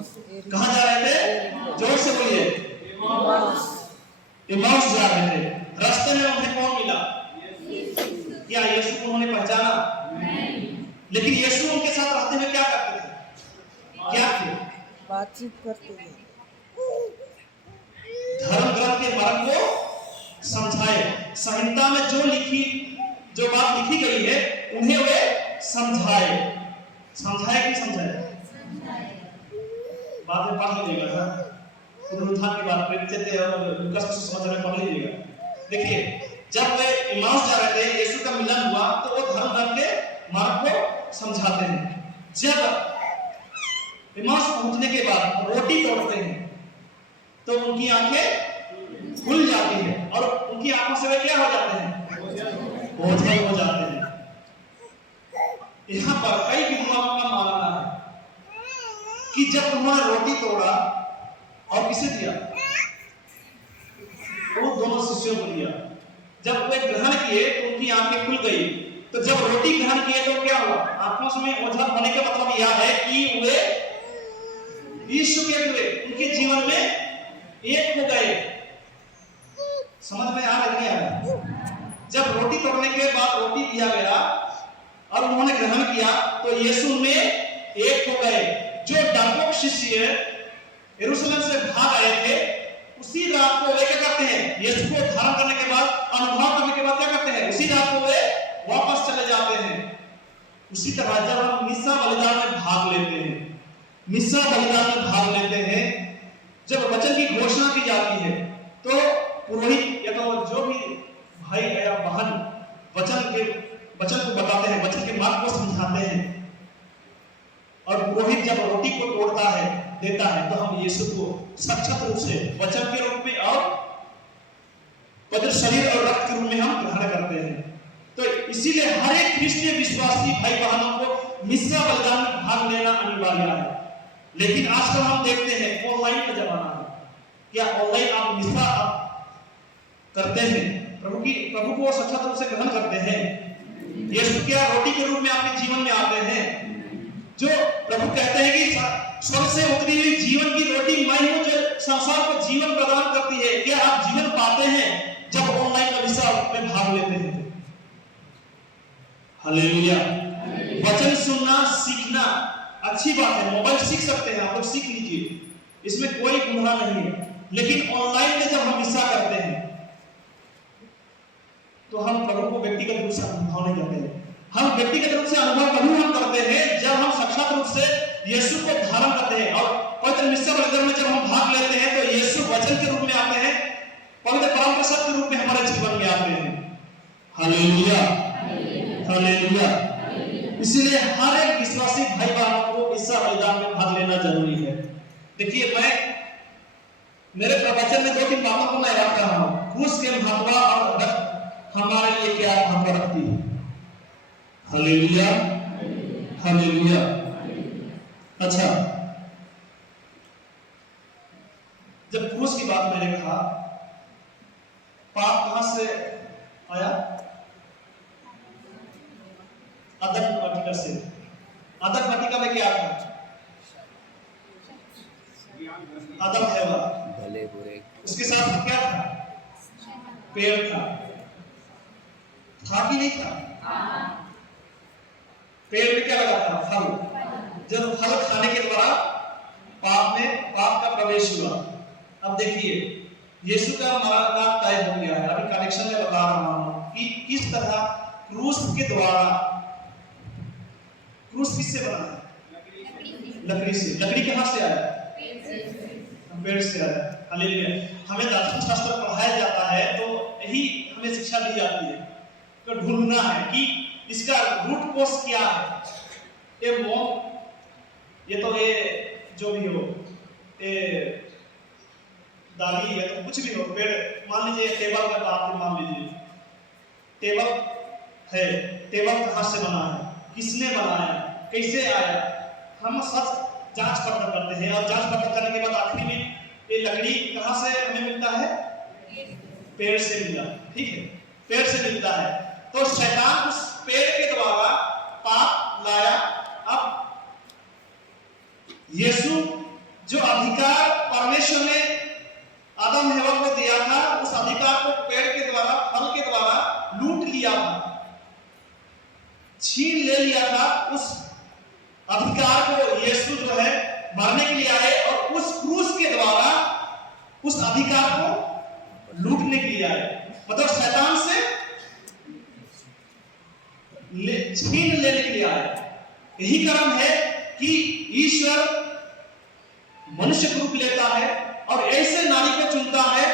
कहाँ जा रहे थे? जोर से बोलिए। इमाउस जा रहे थे। रास्ते में उन्हें कौन मिला? क्या यीशु को उन्होंने पहचाना? नहीं। लेकिन यीशु उनके साथ रहते हुए क्या करते थे? क्या थे? बातचीत करते थे, धर्म ग्रंथ के मर्म को समझाए। संहिता में जो बात लिखी गई है उन्हें वे समझाए। समझाए कि समझाए? बाद में पढ़ लीजिएगा ना, पुनरुत्थान की बात प्रेरित थे और लूका सुसमाचार में पढ़ लीजिएगा। देखिए, जब वे इमाउस जा रहे थे, यीशु का मिलन हुआ तो वो धर्म ग्रंथ के मार्ग को समझाते हैं। जब इमाउस पहुंचने के बाद रोटी तोड़ते हैं तो उनकी आंखें खुल जाती है और उनकी आंखों से वे क्या हो जाते हैं? ओझल हो जाते हैं। यहाँ पर कई विद्वानों का मानना है कि जब उन्होंने रोटी तोड़ा और किसे दिया? वो दोनों शिष्यों को दिया। जब वे ग्रहण किए तो उनकी आंखें खुल गई। तो जब रोटी ग्रहण किए तो क्या हुआ? आंखों में ओझल होने का मतलब यह है कि वे यीशु के हुए उनके जीवन में एक हो गए। समझ में आ रहा है? जब रोटी तोड़ने के बाद रोटी दिया गया और उन्होंने ग्रहण किया तो यीशु में एक हो गए। जो डरपोक शिष्य यरूशलेम से भाग आए थे, उसी रात को वे क्या करते हैं? यीशु को धारण करने के बाद, अनुभव करने के बाद क्या करते हैं? उसी रात को वे वापस चले जाते हैं। उसी तरह जब हम मिस्सा बलिदान में भाग लेते हैं, मिस्सा बलिदान में भाग लेते हैं, जब वचन की घोषणा की जाती है तो पुरोहित या तो जो भी भाई या बहन वचन को बताते हैं, वचन के मार्ग को समझाते हैं। और पुरोहित जब रोटी को तोड़ता है, देता है, तो हम यीशु को साक्षात रूप से वचन के रूप में और पवित्र शरीर और रक्त के रूप में हम ग्रहण करते हैं। तो इसीलिए हर एक ख्रिस्तीय विश्वासी भाई बहनों को मिस्सा बलिदान में भाग लेना अनिवार्य है। लेकिन आजकल हम देखते हैं ऑनलाइन का जमाना है। क्या ऑनलाइन आप मिस्सा करते हैं? प्रभु को साक्षात रूप से ग्रहण करते हैं? यीशु क्या रोटी के रूप में आपके जीवन में आते हैं? जो प्रभु कहते हैं कि स्वर्ग से उतरी हुई जीवन की रोटी मैं हूं जो संसार को जीवन प्रदान करती है। क्या आप जीवन पाते हैं जब ऑनलाइन का मिस्सा में भाग लेते हैं? हालेलुया। वचन सुनना सीखना अच्छी बात है, मोबाइल सीख सकते हैं, आप लोग सीख लीजिए, इसमें कोई गुनाह नहीं है। लेकिन ऑनलाइन में जब हम मिस्सा करते हैं तो हम प्रभु को व्यक्तिगत रूप से अनुभव नहीं करते हैं। हम व्यक्तिगत रूप से अनुभव कभी हम करते हैं जब हम साक्षात रूप से यीशु को धारण करते हैं। और पवित्र मिस्सा बलिदान में जब हम भाग लेते हैं तो यीशु वचन के रूप में आते हैं, पवित्र परम प्रसाद के रूप में हमारे जीवन में आते हैं। Hallelujah, hallelujah. इसलिए हर एक विश्वासी भाई बहनों को मिस्सा बलिदान में भाग लेना जरूरी है। देखिए, मैं मेरे प्रवचन में 2-3 बातों को मैं रख रहा हूं। क्रूस के महत्व और रक्त हमारे लिए क्या महत्व रखती है। Hallelujah, hallelujah. अच्छा, जब क्रूस की बात मैंने कहा, पाप कहां से आया? अदम वाटिका से। अदम वाटिका में क्या था? अदम हवा, भले बुरे, उसके साथ क्या था? पेड़ था कि नहीं था? पेड़ में क्या लगा था? फल। जब फल खाने के द्वारा पाप का प्रवेश हुआ। अब देखिए, यीशु का मरण तय हो गया है। अभी कनेक्शन में बता रहा हूं कि किस तरह क्रूस के द्वारा, क्रूस किससे बना है? लकड़ी से। लकड़ी कहां से आया? पेड़ से आया। हालेलुया। हमें दार्शनिक शास्त्र पढ़ाया जाता है तो यही हमें शिक्षा दी जाती है तो ढूंढना है कि इसका रूट कोर्स क्या है। ये जो भी हो, दाली या तो कुछ भी हो, पेड़, मान लीजिए टेबल का बात मान लीजिए, टेबल है, टेबल कहां से बना है, किसने बनाया, कैसे आया, हम सब जांच पड़ताल करते हैं। और जांच पड़ताल करने के बाद आखिरी में ये लकड़ी कहां से हमें मिलता है? पेड़ से मिला। ठीक है, पेड़ से मिलता है। तो शैतान उस पेड़ के द्वारा पाप लाया। अब यीशु जो अधिकार परमेश्वर ने आदम हवा को दिया था, उस अधिकार को पेड़ के द्वारा, फल के द्वारा लूट लिया था, छीन ले लिया था। उस अधिकार को यीशु जो है मरने के लिए आए और उस क्रूस के द्वारा उस अधिकार को लूटने के लिए आए। मतलब शैतान से छीन लेने के लिए आए। यही कारण है कि ईश्वर मनुष्य को रूप लेता है और ऐसे नारी को चुनता है।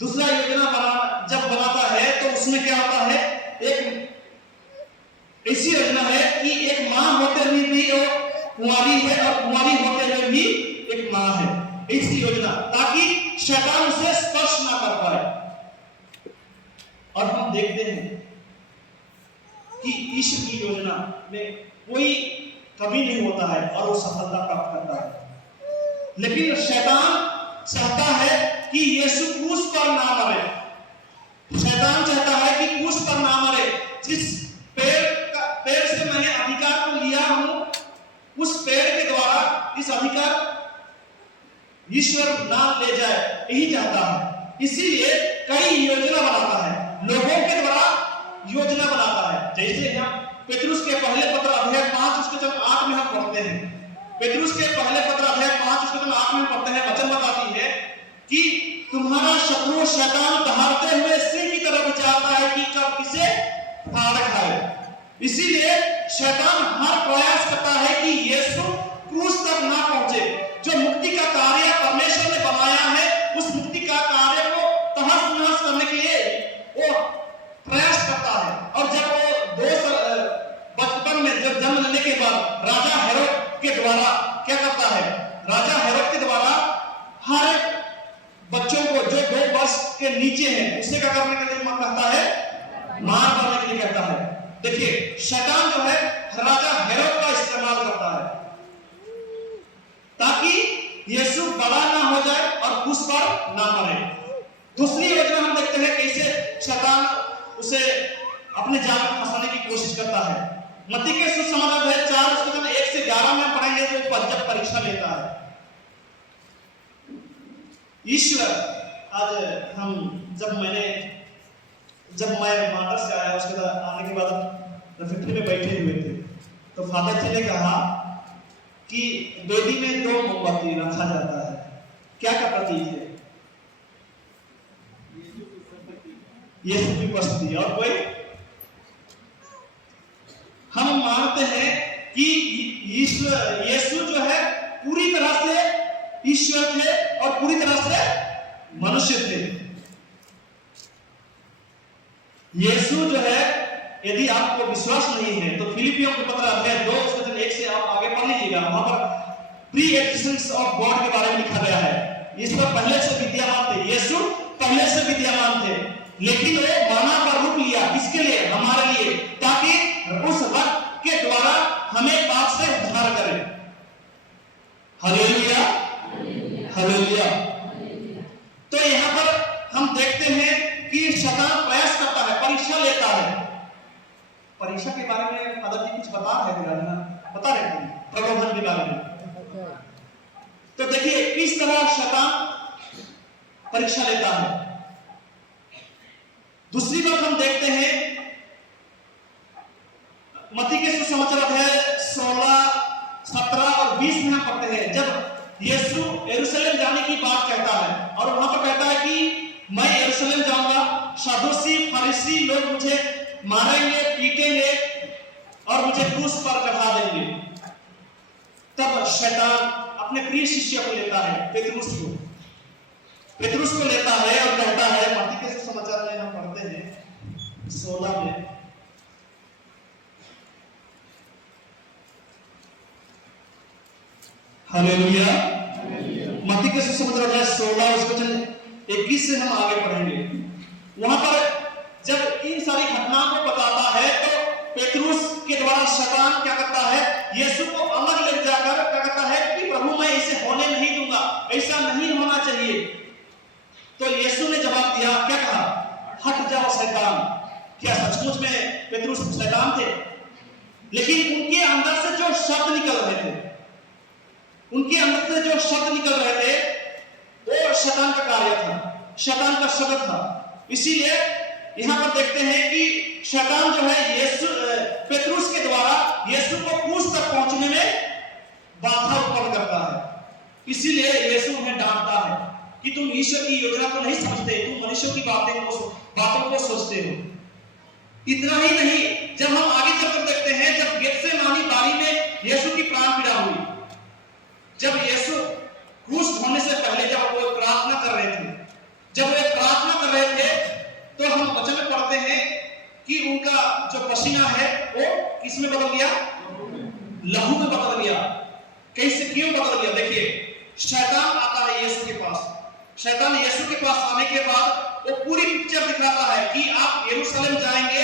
दूसरा योजना जब बनाता है तो उसमें क्या होता है, एक ऐसी योजना है कि एक मां होते हुए भी वो कुंवारी है और कुंवारी होते हुए भी एक मां है। ऐसी योजना, ताकि शैतान उसे स्पर्श ना कर पाए। और हम देखते हैं कि ईश्वर की योजना में कोई कभी नहीं होता है और वो सफलता प्राप्त करता है। लेकिन शैतान चाहता है कि यीशु क्रूस पर ना मरे। शैतान चाहता है कि क्रूस पर ना मरे। जिस पेड़ से मैंने अधिकार को लिया हूं, उस पेड़ के द्वारा इस अधिकार ईश्वर ना ले जाए, यही चाहता है। इसीलिए कई योजना बनाता है, लोगों के द्वारा योजना बनाता है। जैसे हम पेतरुस के पहले पत्र अध्याय 5 उसके 8 में हम पढ़ते हैं। पेतरुस के पहले पत्र अध्याय 5 उसके 8 में पढ़ते हैं, वचन बताती है कि तुम्हारा शत्रु शैतान दहाड़ते हुए सिंह की तरह विचारता है कि कब किसे फाड़ खाए। इसीलिए शैतान हर प्रयास करता है कि यीशु क्रूस तक ना पहुंचे। जो मुक्ति का कार्य परमेश्वर ने बनाया है, उस मुक्ति का कार्य को तहस नहस करने के लिए वो प्रयास करता है। और जब वो बचपन में जब जन्म लेने के बाद राजा हेरोद के द्वारा क्या करता है, राजा हेरोद के द्वारा हर बच्चों को जो 2 वर्ष के नीचे हैं उसे क्या करने के लिए कहता है, मार डालने के लिए कहता है। देखिए शैतान जो है राजा हेरोद का इस्तेमाल करता है ताकि यीशु बड़ा ना हो जाए और क्रूस पर ना मरे। दूसरी योजना हम देखते हैं कैसे शैतान उसे अपने जाल में फंसाने की कोशिश करता है। मत्ती के सुसमाचार है 4 उसके 1 से 11 में पढ़ेंगे तो जब परीक्षा लेता है ईश्वर। आज हम जब मैं माता से आया, उसके बाद आने के बाद फैक्ट्री में बैठे हुए थे तो फादर जी ने कहा कि वेदी में 2 मोमबत्ती रखा जाता है, क्या का प्रतीक है? यीशु की उपस्थिति। और कोई हम मानते हैं कि यीशु जो है पूरी तरह से ईश्वर थे और पूरी तरह से मनुष्य थे। यीशु जो है, यदि आपको विश्वास नहीं है तो फिलिपियों के पत्र अध्याय 2 उसके 1 से आप आगे पढ़ लीजिएगा। वहां पर प्री एक्जिस्टेंस ऑफ गॉड के बारे में लिखा गया है। ईश्वर पहले से विद्यमान थे, यीशु पहले से विद्यमान थे, लेकिन वो मानव का रूप लिया। किसके लिए? हमारे लिए, ताकि उस रक्त के द्वारा हमें पाप से उद्धार करे। Hallelujah, hallelujah. तो यहाँ पर हम देखते हैं कि शैतान प्रयास करता है, परीक्षा लेता है। परीक्षा के बारे में फादर जी कुछ बता रहे थे, बता रहे थे प्रलोभन के बारे में। तो देखिए किस तरह शैतान परीक्षा लेता है। दूसरी बात हम देखते हैं मत्ती के सुसमाचार अध्याय 16, 17 और 20 में हम पढ़ते हैं जब यीशु यरूशलेम जाने की बात कहता है और वहां पर कहता है कि मैं यरूशलेम जाऊंगा, सदूसी फरीसी लोग मुझे मारेंगे, पीटेंगे और मुझे क्रूस पर चढ़ा देंगे। तब शैतान अपने प्रिय शिष्य को लेता है, पेतरुस को लेता है और कहता है, मत्ती के सुसमाचार में हम पढ़ते हैं 16 में, हालेलुया। मत्ती के सुसमाचार अध्याय 16 उसके 21 से हम आगे पढ़ेंगे। वहां पर जब इन सारी घटनाओं को बताता है तो पेतरुस के द्वारा शैतान क्या करता है, यीशु को अलग ले जाकर क्या करता है कि प्रभु मैं इसे होने नहीं दूंगा, ऐसा नहीं होना चाहिए। तो यीशु ने जवाब दिया, क्या कहा? हट जाओ शैतान। क्या सचमुच में पेतरुस शैतान थे? लेकिन उनके अंदर से जो शब्द निकल रहे थे उनके अंदर से जो शब्द निकल रहे थे वो शैतान का कार्य था, शैतान का शब्द था। इसीलिए यहां पर देखते हैं कि शैतान जो है यीशु पेतरुस के द्वारा यीशु को क्रूस तक पहुंचने में बाधा उत्पन्न करता है। इसीलिए यीशु उन्हें डांटता है कि तुम ईश्वर की योजना को नहीं समझते, तुम मनुष्यों की बातों को सोचते हो। इतना ही नहीं, जब हम आगे चलकर देखते हैं, जब गेत्सेमानी बारी में यीशु की प्राण पीड़ा हुई, जब यीशु क्रूस होने से पहले जब वो प्रार्थना कर रहे थे, जब वे प्रार्थना कर रहे थे, तो हम वचन में पढ़ते हैं कि उनका जो पसीना है वो किस में बदल गया? लहू में बदल गया। कैसे, क्यों बदल गया? देखिए, शैतान आता है यीशु के पास। शैतान यीशु के पास आने के बाद वो पूरी पिक्चर दिखाता है कि आप यरूशलेम जाएंगे,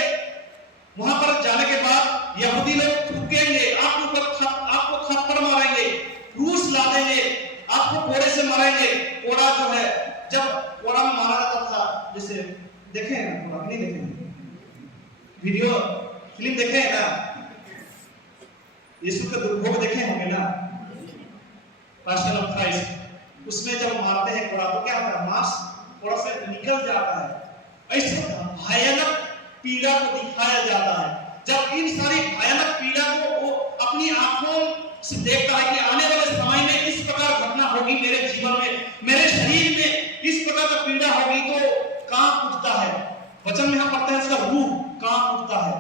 वहां पर जाने के बाद यहूदी लोग थूकेंगे, आपको थप्पड़ मारेंगे, क्रूस ला देंगे, आपको कोड़े से मारेंगे। कोड़ा जो है, जब कोड़ा में मारा जाता था, जैसे देखे हैं ना, कोड़ा नहीं देखे वीडियो फिल्म देखे हैं ना, यीशु का दुर्भोग देखे होंगे ना, पैशन ऑफ क्राइस्ट। उसमें जब मारते हैं कोड़ा तो क्या होता है? मांस कोड़ा से निकल जाता है। ऐसे भयानक पीड़ा को दिखाया जाता है। जब इन सारी भयानक पीड़ा को वो अपनी आंखों से देखता है कि आने वाले समय में इस प्रकार घटना होगी मेरे जीवन में, मेरे शरीर में इस प्रकार का पीड़ा होगी, तो कांप उठता है। वचन में हम पढ़ते हैं, इसका रूह कांप उठता है,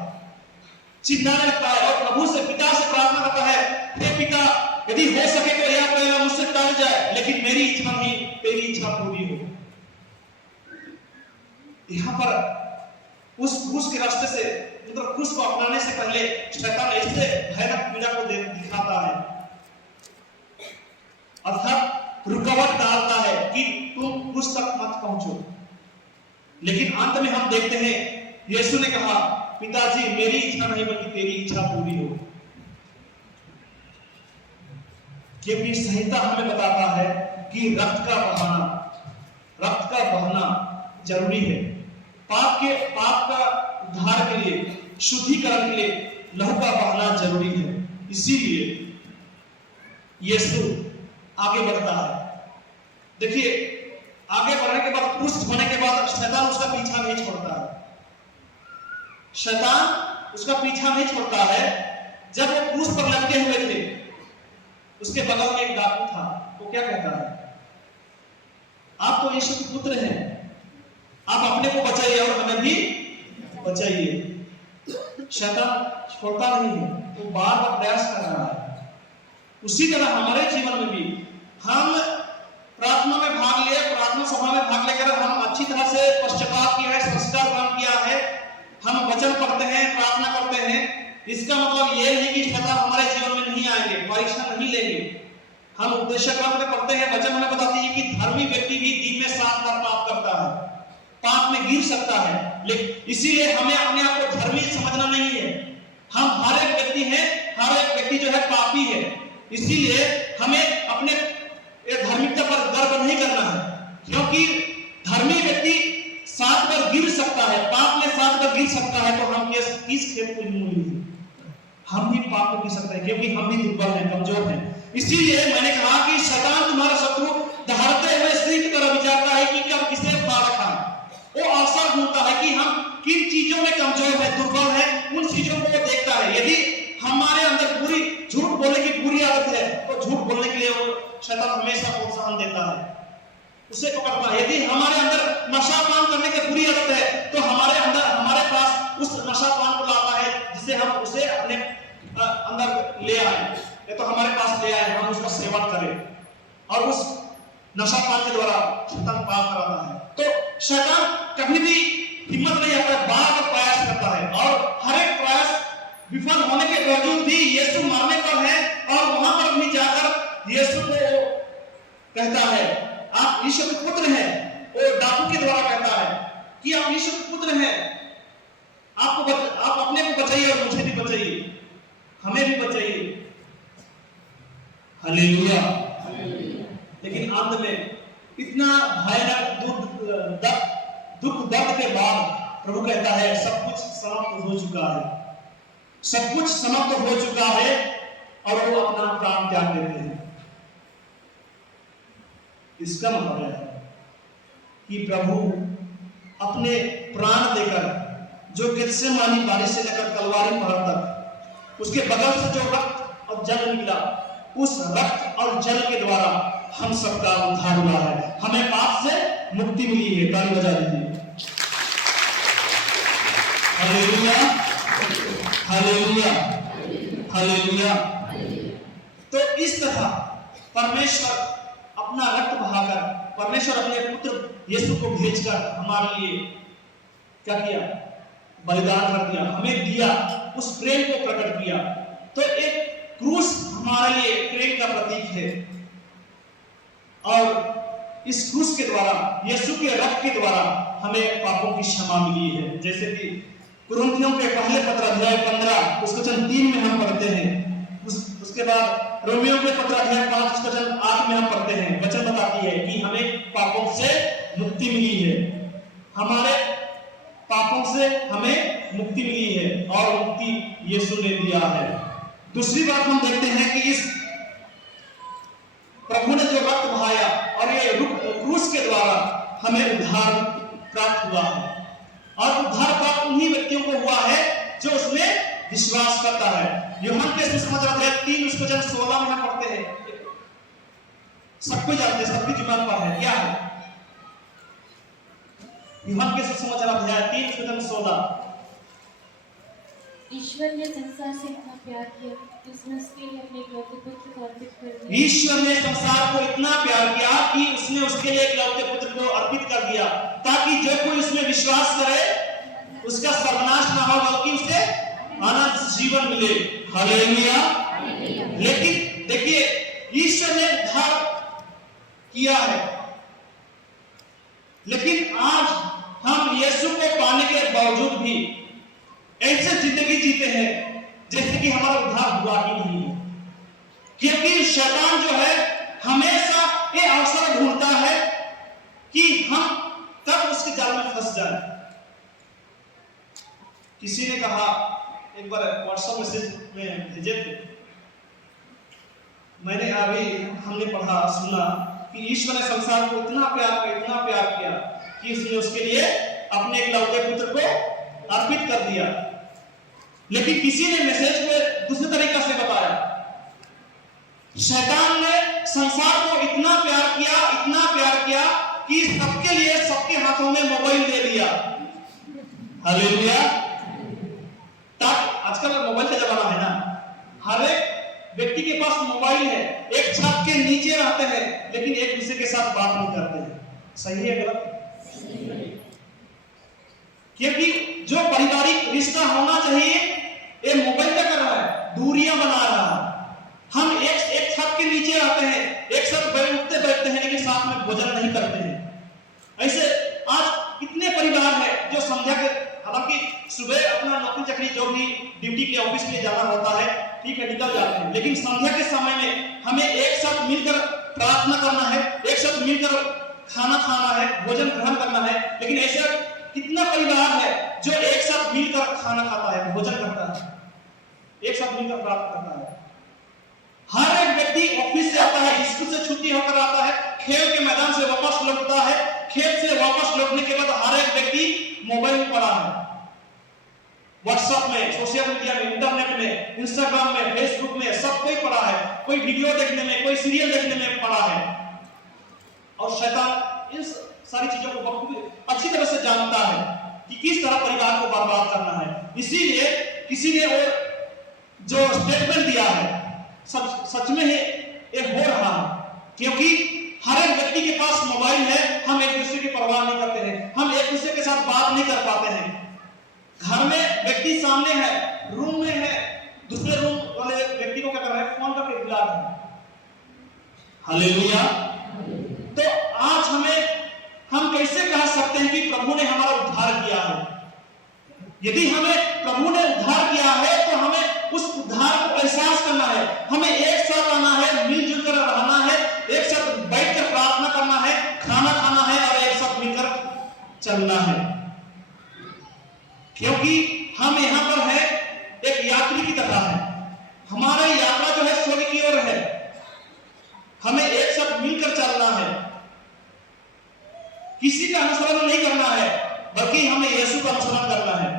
चिल्लाने लगता है और प्रभु से, पिता से प्रार्थना करता है, हे पिता, यदि हो सके तो यह पहला मुझसे टल जाए, लेकिन मेरी इच्छा नहीं, तेरी इच्छा पूरी हो। यहां पर उस क्रूस के रास्ते से, मतलब क्रूस को अपनाने से पहले शैतान ऐसे भयानक पीड़ा को दिखाता है, अर्थात रुकावट डालता है कि तुम क्रूस तक मत पहुंचो। लेकिन अंत में हम देखते हैं यीशु ने कहा, पिताजी, मेरी इच्छा नहीं बल्कि तेरी इच्छा पूरी हो। क्योंकि संहिता हमें बताता है कि रक्त का बहाना जरूरी है। पाप का उद्धार के लिए, शुद्धिकरण के लिए लहू का बहाना जरूरी है। इसीलिए यीशु आगे बढ़ता है। देखिए, आगे बढ़ने के बाद, क्रूस होने के बाद शैतान उसका पीछा नहीं छोड़ता है। शैतान उसका पीछा नहीं छोड़ता है। जब वो क्रूस पर लटके हुए थे, उसके बगल में एक डाकू था। वो क्या कहता है? आप तो यीशु के पुत्र हैं, आप अपने को बचाइए और हमें भी बचाइए। शैतान छोड़ता नहीं है, वो बार बार प्रयास कर रहा है। उसी तरह हमारे जीवन में भी हम प्रार्थना में भाग लिए, प्रार्थना सभा में भाग लेकर हम अच्छी तरह से पश्चाताप किया है, संस्कार ग्रहण किया है, हम वचन पढ़ते हैं, प्रार्थना करते हैं। इसका मतलब ये नहीं कि शैतान हमारे जीवन में नहीं आएंगे, परीक्षा नहीं लेंगे। हम उपदेश ग्रंथ में पढ़ते हैं, वचन हमें बताती है कि धर्मी व्यक्ति भी दिन में 7 बार पाप करता है, पाप में गिर सकता है। लेकिन इसीलिए हमें अपने आप को धर्मी समझना नहीं है। हम हर एक व्यक्ति हैं, हर एक व्यक्ति जो है पापी है। इसीलिए हमें अपने धार्मिकता पर गर्व नहीं करना है, क्योंकि धर्मी व्यक्ति 7 बार गिर सकता है, पाप में 7 बार गिर सकता है, तो हम किस खेत को मूल, हम भी पाप को गिर सकते हैं, क्योंकि हम भी दुर्बल हैं, कमजोर हैं। इसीलिए मैंने कहा कि शैतान तुम्हारा शत्रु दहाड़ते हुए सिंह की तरह विचारता है कि कब किसे फाड़ खाए। वो अवसर ढूंढता है कि हम किन चीजों में कमजोर हैं, दुर्बल हैं, उन चीजों को वो देखता है। यदि हमारे अंदर झूठ बोलने की बुरी आदत है, तो झूठ बोलने के लिए वो शैतान हमेशा प्रोत्साहन देता है, उसे पकड़ता है। यदि हमारे अंदर नशा पान करने की बुरी आदत है, तो हमारे पास उस नशा पान को लाता है, जिसे हम उसे अपने अंदर ले आए, या तो हमारे पास ले आए, हम उसका सेवन करें और उस नशा पान के द्वारा शैतान पाप कराता है। तो शैतान कभी भी हिम्मत नहीं आता, बार बार प्रयास करता है और हर एक प्रयास विफल होने के बावजूद भी यीशु मरने पर है और वहां पर भी जाकर यीशु को कहता है, आप ईश्वर के पुत्र हैं। वो डाकू के द्वारा कहता है कि आप ईश्वर के पुत्र हैं, आप अपने को बचाइए और मुझे भी बचाइए, हमें भी बचाइए। हालेलुया। लेकिन अंत में इतना भयानक दुख दर्द के बाद प्रभु कहता है, सब कुछ समाप्त हो चुका है, सब कुछ समाप्त हो चुका है, और वो अपना प्राण त्याग देते हैं। इसका मतलब है कि प्रभु अपने प्राण देकर, जो गेत्सेमानी बारिश से लेकर कलवारी पहाड़ तक, उसके बगल से जो रक्त और जल निकला, उस रक्त और जल के द्वारा हम सबका उद्धार हुआ है, हमें पाप से मुक्ति मिली है। ताली बजा दीजिए। Hallelujah, hallelujah, hallelujah. तो इस तरह परमेश्वर अपना रक्त बहाकर, परमेश्वर अपने पुत्र यीशु को भेजकर हमारे लिए क्या किया? बलिदान कर दिया, हमें दिया, उस प्रेम को प्रकट किया। तो एक क्रूस हमारे लिए प्रेम का प्रतीक है, और इस क्रूस के द्वारा, यीशु के रक्त के द्वारा हमें पापों की क्षमा मिली है। जैसे कि कुरिन्थियों के पहले पत्र अध्याय 15 उसके वचन 3 में हम पढ़ते हैं। उसके बाद रोमियो के पत्र अध्याय 5 उसके वचन 8 में हम पढ़ते हैं। वचन बताती है कि हमें पापों से मुक्ति मिली है, हमारे पापों से हमें मुक्ति मिली है, और मुक्ति यीशु ने दिया है। दूसरी बात हम देखते हैं कि इस प्रभु ने जो रक्त बहाया और ये क्रूस के द्वारा हमें उद्धार प्राप्त हुआ है, और उद्धार प्राप्त उन्हीं व्यक्तियों को हुआ है जो उसमें विश्वास करता है। यूहन्ना के सुसमाचार अध्याय 3 उसके वचन 16 में हम पढ़ते हैं, सबको जानते हैं, सबकी जुबान पर है, क्या है? यूहन्ना के सुसमाचार अध्याय 3 उसके वचन 16। ईश्वर ने संसार से इतना प्यार किया कि उसने उसके लिए अपने इकलौते पुत्र को अर्पित कर दिया। ईश्वर ने संसार को इतना प्यार किया कि उसने उसके लिए इकलौते पुत्र को अर्पित कर दिया, ताकि जो कोई उसमें विश्वास करे उसका सर्वनाश ना हो, बल्कि उसे अनंत जीवन मिले। हालेलुया। लेकिन देखिए, ईश्वर ने उद्धार किया है, लेकिन आज हम यीशु को पाने के बावजूद भी ऐसे जिंदगी जीते हैं जैसे कि हमारा उद्धार हुआ ही नहीं है, क्योंकि शैतान जो है हमेशा ये अवसर ढूंढता है कि हम कब उसके जाल में फंस जाए। किसी ने कहा, एक बार व्हाट्सएप मैसेज में भेजे थे, मैंने अभी हमने पढ़ा सुना कि ईश्वर ने संसार को इतना प्यार किया कि उसने उसके लिए अपने इकलौते पुत्र को अर्पित कर दिया। लेकिन किसी ने मैसेज को दूसरे तरीका से बताया, शैतान ने संसार को इतना प्यार किया कि सबके लिए, सबके हाथों में मोबाइल दे दिया। हालेलुया। आजकल मोबाइल का जमाना है ना, हर एक व्यक्ति के पास मोबाइल है, एक छत के नीचे रहते हैं लेकिन एक दूसरे के साथ बात नहीं करते हैं। सही है गलत? क्योंकि जो पारिवारिक रिश्ता होना चाहिए ये मोबाइल क्या कर रहा है? दूरियां बना रहा है। हम एक छत के नीचे रहते हैं, एक साथ उठते बैठते हैं, लेकिन साथ में भोजन नहीं करते हैं। ऐसे आज कितने परिवार है जो संध्या के, हालांकि सुबह अपना नौकरी चाकरी जो भी ड्यूटी के ऑफिस के लिए जाना होता है, ठीक है, निकल जाते हैं, लेकिन संध्या के समय में हमें एक साथ मिलकर प्रार्थना करना है, एक साथ मिलकर खाना खाना है, भोजन ग्रहण करना है। लेकिन ऐसा कितना परिवार है जो एक साथ मिलकर खाना खाता है, भोजन करता है, एक साथ मिलकर प्रार्थना करता है। हर एक व्यक्ति ऑफिस से आता है, स्कूल से छुट्टी होकर आता है, खेल के मैदान से वापस लौटता है, खेल से वापस लौटने के बाद हर एक व्यक्ति मोबाइल में पड़ा है, व्हाट्सएप में, सोशल मीडिया में, इंटरनेट में, इंस्टाग्राम में, फेसबुक में, सब कोई पड़ा है, कोई वीडियो देखने में, कोई सीरियल देखने में पड़ा है। और शैतान इन सारी चीजों को बखूबी अच्छी तरह से जानता है कि किस तरह परिवार को बर्बाद करना है। इसीलिए किसी ने वो जो स्टेटमेंट दिया है सच में ये हो रहा है, क्योंकि हर एक व्यक्ति के पास मोबाइल है, हम एक दूसरे की परवाह नहीं करते हैं, हम एक दूसरे के साथ बात नहीं कर पाते हैं। घर में व्यक्ति सामने है, रूम में है, दूसरे रूम वाले व्यक्ति को क्या कर रहा है? फोन करके बुला रहा है। हालेलुया। तो आज हम कैसे कह सकते हैं कि प्रभु ने हमारा उद्धार किया है? यदि हमें प्रभु ने उद्धार किया है तो हमें उस उद्धार को एहसास करना है, हमें एक साथ आना है, मिलजुल कर रहना है, एक साथ बैठकर प्रार्थना करना है, खाना खाना है और एक साथ मिलकर चलना है। क्योंकि हम यहाँ पर है एक यात्री की तरह है, हमारा यात्रा जो है स्वर्ग की ओर है, हमें एक साथ मिलकर चलना है। का अनुसरण नहीं करना है, बल्कि हमें यीशु का अनुसरण करना है।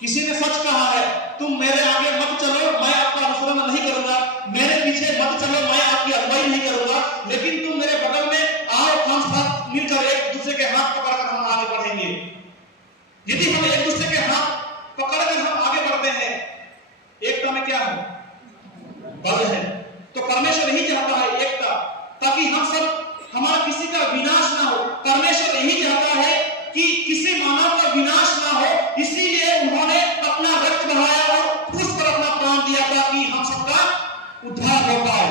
किसी ने सच कहा है, तुम मेरे आगे मत चलो, मैं आपका अनुसरण नहीं करूंगा, मेरे पीछे मत चलो, मैं आपकी अगुवाई नहीं करूंगा, लेकिन तुम मेरे बगल में आओ, हम साथ मिलकर एक दूसरे के हाथ पकड़कर हम आगे बढ़ेंगे। यदि हम एक दूसरे के हाथ पकड़कर हम आगे बढ़ते हैं, एकता में क्या है? बल है। तो परमेश्वर यही चाहता है एकता, ताकि हम सब, हमारा किसी का विनाश ना हो। परमेश्वर यही चाहता है कि किसी मानव का विनाश ना हो, इसीलिए उन्होंने अपना रक्त बहाया और क्रूस पर अपना प्राण दिया ताकि हम सबका उद्धार हो पाए।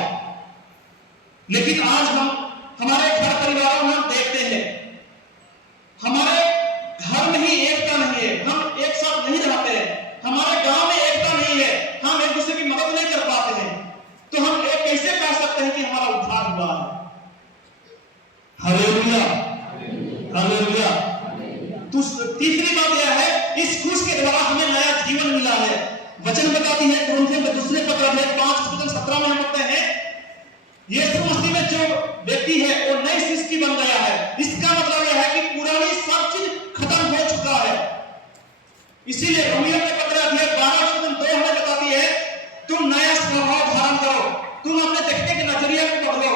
लेकिन आज हम हमारे घर परिवारों में हम देखते हैं, हमारे घर में ही एकता नहीं है, हम एक साथ नहीं रहते हैं, हमारे गांव में एकता नहीं है, हम एक दूसरे की मदद नहीं कर पाते हैं, तो हम एक कैसे कह सकते हैं कि हमारा उद्धार हुआ है? Hallelujah, hallelujah. तो तीसरी बात यह है, इस क्रूस के द्वारा हमें नया जीवन मिला है। वचन बताती है कुरिन्थियों में दूसरे पत्र अध्याय 5:17 में हम पढ़ते हैं, यीशु मसीह में जो व्यक्ति है वो नई सृष्टि बन गया है। इसका मतलब यह है कि पुरानी सब चीज खत्म हो चुका है। इसीलिए रोमियो के पत्र अध्याय 12:2 हमें बताती है, तुम नया स्वभाव धारण करो, तुम अपने देखने के नजरिया को बदलो।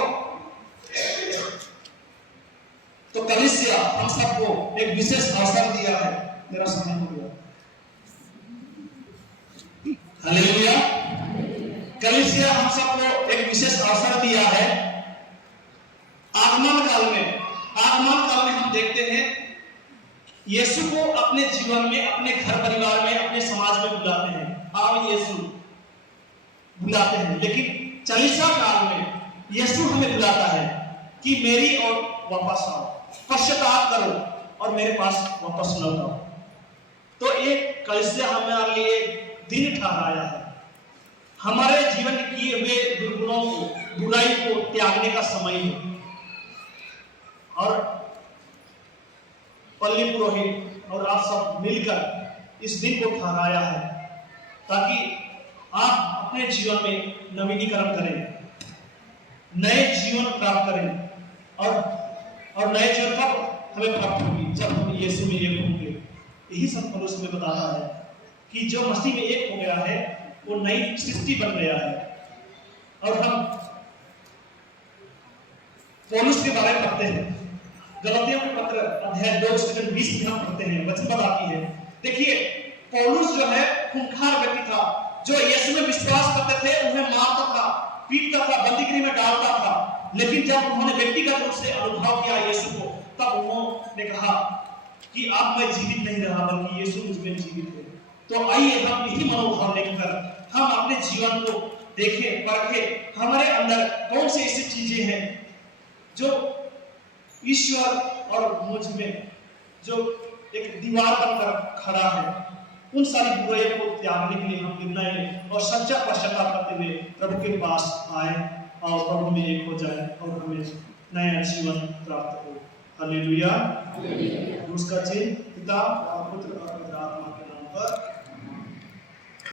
तो कलीसिया हम सबको एक विशेष अवसर दिया है। मेरा समय हो गया। हालेलुया। कलीसिया हम सबको एक विशेष अवसर दिया है। आगमन काल में हम देखते हैं यीशु को अपने जीवन में, अपने घर परिवार में, अपने समाज में बुलाते हैं, आओ यीशु बुलाते हैं। लेकिन चालीसा काल में यीशु हमें बुलाता है कि मेरी ओर वापस आओ, पश्चाताप करो और मेरे पास वापस लौट आओ। तो एक कलीसिया हमारे लिए दिन ठहराया है, हमारे जीवन में किए हुए दुर्गुणों को, बुराई को त्यागने का समय है। और पल्ली पुरोहित और आप सब मिलकर इस दिन को ठहराया है ताकि आप अपने जीवन में नवीनीकरण करें, नए जीवन प्राप्त करें। और नए जीवन कब हमें प्राप्त होगी? जब हम यीशु में एक होंगे। यही सब पौलुस में बताता है कि जो मसीह में एक हो गया है वो नई सृष्टि बन गया है। और हम पौलुस के बारे में पढ़ते हैं, गलातियों के पत्र अध्याय 2:20 में हम पढ़ते हैं, वचन बताती है। देखिए, पौलुस जो है खूंखार व्यक्ति था, जो यीशु में विश्वास करते थे उन्हें मारता था, पीटता था, बंदीगृह में डालता था। लेकिन जब उन्होंने व्यक्तिगत रूप से अनुभव किया यीशु को, तब उन्होंने कहा कि अब मैं जीवित नहीं रहा बल्कि यीशु मुझ में जीवित है। तो आइए हम यही मनोभाव लेकर हम अपने जीवन को देखें, परखें, हमारे अंदर कौन सी ऐसी चीजें हैं जो ईश्वर और मुझ में जो एक दीवार बनकर खड़ा है। उन सारी बुराइयों को त्यागने के लिए हम निर्णय लें और सच्चा पश्चाताप करते हुए प्रभु के पास आए और प्रभु में एक हो जाए और हमें नया जीवन प्राप्त हो। हालेलुया। उसका चिन्ह पिता और पुत्र और पवित्र आत्मा के नाम पर